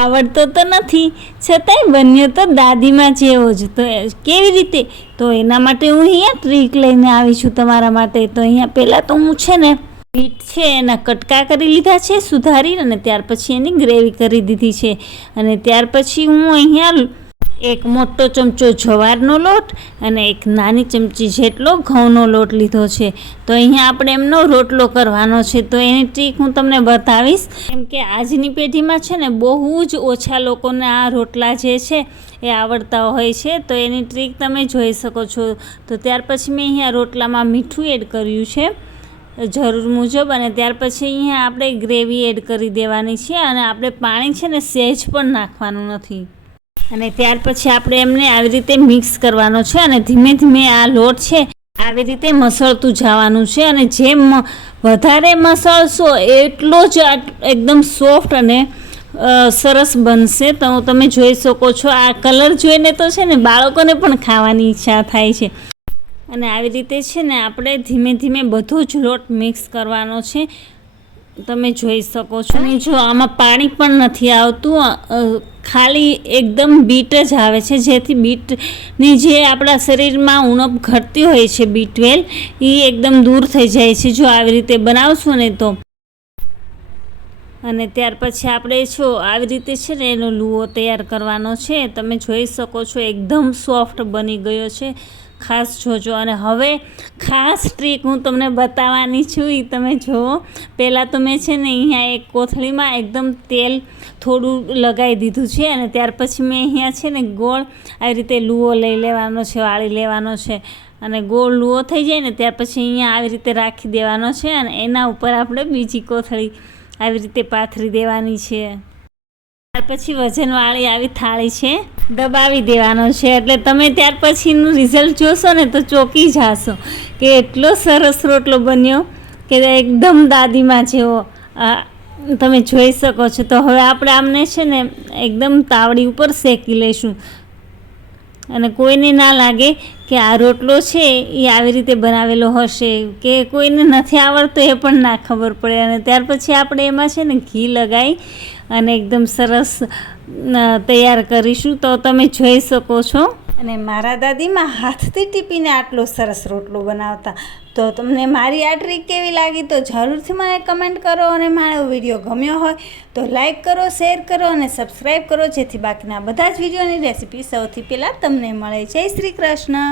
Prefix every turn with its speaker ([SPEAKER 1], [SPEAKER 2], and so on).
[SPEAKER 1] આવડતો તો નથી, છતાંય બન્યો તો દાદીમાં જેવો જ. તો કેવી રીતે? તો એના માટે હું અહીંયા ટ્રીક લઈને આવી છું તમારા માટે. તો અહીંયા પહેલાં તો હું છે ને બીટ છે એના કટકા કરી લીધા છે સુધારી અને ત્યાર પછી એની ગ્રેવી કરી દીધી છે. અને ત્યાર પછી હું અહીંયા એક મોટો ચમચો જવારનો લોટ અને એક નાની ચમચી જેટલો ઘઉંનો લોટ લીધો છે. તો અહીંયા આપણે એમનો રોટલો કરવાનો છે. તો એની ટ્રીક હું તમને બતાવીશ. કેમ કે આજની પેઢીમાં છે ને બહુ જ ઓછા લોકોને આ રોટલા જે છે એ આવડતા હોય છે. તો એની ટ્રીક તમે જોઈ શકો છો. તો ત્યાર પછી મેં અહીંયા રોટલામાં મીઠું એડ કર્યું છે, જરૂર મુજબ. અને ત્યાર પછી અહીંયા આપણે ગ્રેવી એડ કરી દેવાની છે અને આપણે પાણી છે ને સહેજ પણ નાખવાનું નથી. અને ત્યાર પછી આપણે એમને આવી રીતે મિક્સ કરવાનો છે અને ધીમે ધીમે આ લોટ છે આવી રીતે મસળતું જવાનું છે અને જેમ વધારે મસળશો એટલો જ એકદમ સોફ્ટ અને સરસ બનશે. તો તમે જોઈ શકો છો આ કલર જોઈને તો છે ને બાળકોને પણ ખાવાની ઈચ્છા થાય છે. અને આવી રીતે છે ને આપણે ધીમે ધીમે બધો જ લોટ મિક્સ કરવાનો છે. તમે જોઈ શકો છો. અને જો આમાં પાણી પણ નથી આવતું ખાલી એકદમ બીટ જ આવે છે. જેથી બીટની જે આપણા શરીરમાં ઉણપ ઘટતી હોય છે બીટવેલ એ એકદમ દૂર થઈ જાય છે. જો આવી રીતે બનાવશો ને તો. અને ત્યાર પછી આપણે જો આવી રીતે છે ને એનો લુઓ તૈયાર કરવાનો છે. તમે જોઈ શકો છો, એકદમ સોફ્ટ બની ગયો છે. ખાસ જોજો. અને હવે ખાસ ટ્રીક હું તમને બતાવવાની છું એ તમે જુઓ. પહેલાં તો મેં છે ને અહીંયા એક કોથળીમાં એકદમ તેલ થોડું લગાવી દીધું છે અને ત્યાર પછી મેં અહીંયા છે ને ગોળ આવી રીતે લૂવો લઈ લેવાનો છે, વાળી લેવાનો છે. અને ગોળ લૂવો થઈ જાય ને ત્યાર પછી અહીંયા આવી રીતે રાખી દેવાનો છે અને એના ઉપર આપણે બીજી કોથળી આવી રીતે પાથરી દેવાની છે. ત્યાર પછી વજનવાળી આવી થાળી છે, દબાવી દેવાનો છે. એટલે તમે ત્યાર પછીનું રિઝલ્ટ જોશો ને તો ચોંકી જાશો કે એટલો સરસ રોટલો બન્યો કે એકદમ દાદીમાં જેવો. તમે જોઈ શકો છો. તો હવે આપણે આમને છે ને એકદમ તાવડી ઉપર શેકી લઈશું. અને કોઈને ના લાગે કે આ રોટલો છે, એ આવી રીતે બનાવેલો હશે, કે કોઈને નથી આવડતો એ પણ ના ખબર પડે. અને ત્યાર પછી આપણે એમાં છે ને ઘી લગાવી અને એકદમ સરસ તૈયાર કરીશું. તો તમે જોઈ શકો છો. અને મારા દાદીમાં હાથથી ટીપીને આટલો સરસ રોટલો બનાવતા. તો તમને મારી આ ટ્રીક કેવી લાગી તો જરૂરથી મને કમેન્ટ કરો અને મારો વીડિયો ગમ્યો હોય તો લાઈક કરો શેર કરો અને સબસ્ક્રાઈબ કરો, જેથી બાકીના બધા જ વિડીયોની રેસીપી સૌથી પહેલાં તમને મળે. જય શ્રી કૃષ્ણ.